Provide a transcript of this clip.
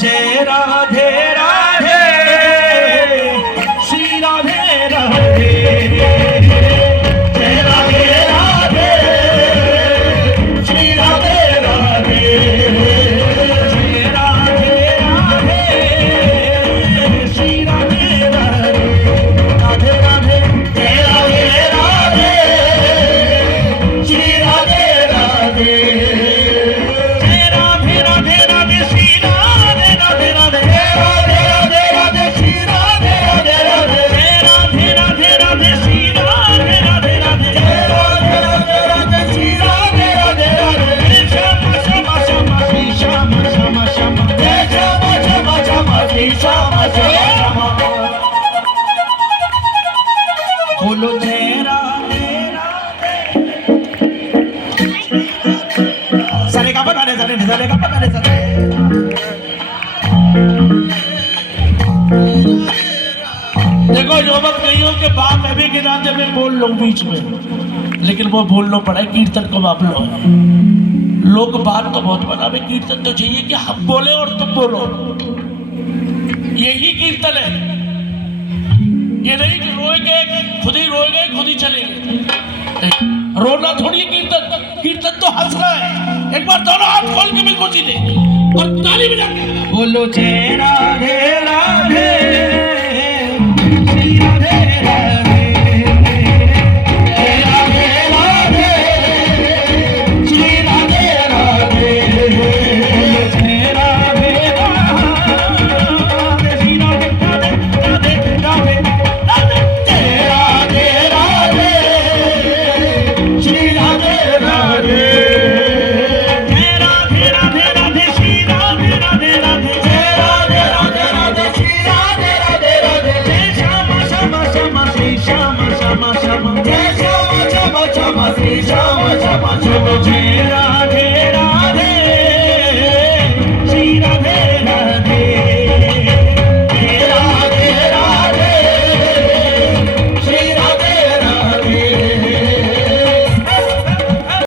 जय राधे राधे श्री राधे राधे जय राधे राधे श्री राधे राधे जय राधे राधे श्री राधे राधे राधे राधे जय राधे राधे श्री राधे राधे बोलो जय राधे राधे सारे का पकाने सारे निजाले का पकाने सारे देखो जो मत कहियो कि बाप अभी के नाते में बोल लो बीच में, लेकिन वो बोलना पड़ा कीर्तन को मामला है। लोग बात तो बहुत बनावे, कीर्तन तो चाहिए कि हम बोले और तुम बोलो, यही कीर्तन है। ये नहीं कि रोएंगे खुद ही रोएंगे खुद ही चलेंगे, रोना थोड़ी कीर्तन। कीर्तन तो हंस रहा है। एक बार दोनों हाथ खोल के बिल्कुल सीधे और ताली बजा के बोलो जय राधे राधे श्री राधे राधे जय राधे राधे श्री राधे राधे जय राधे राधे श्री राधे राधे राधे श्याम श्याम श्याम जय श्याम श्याम श्याम श्री श्याम श्याम श्याम जय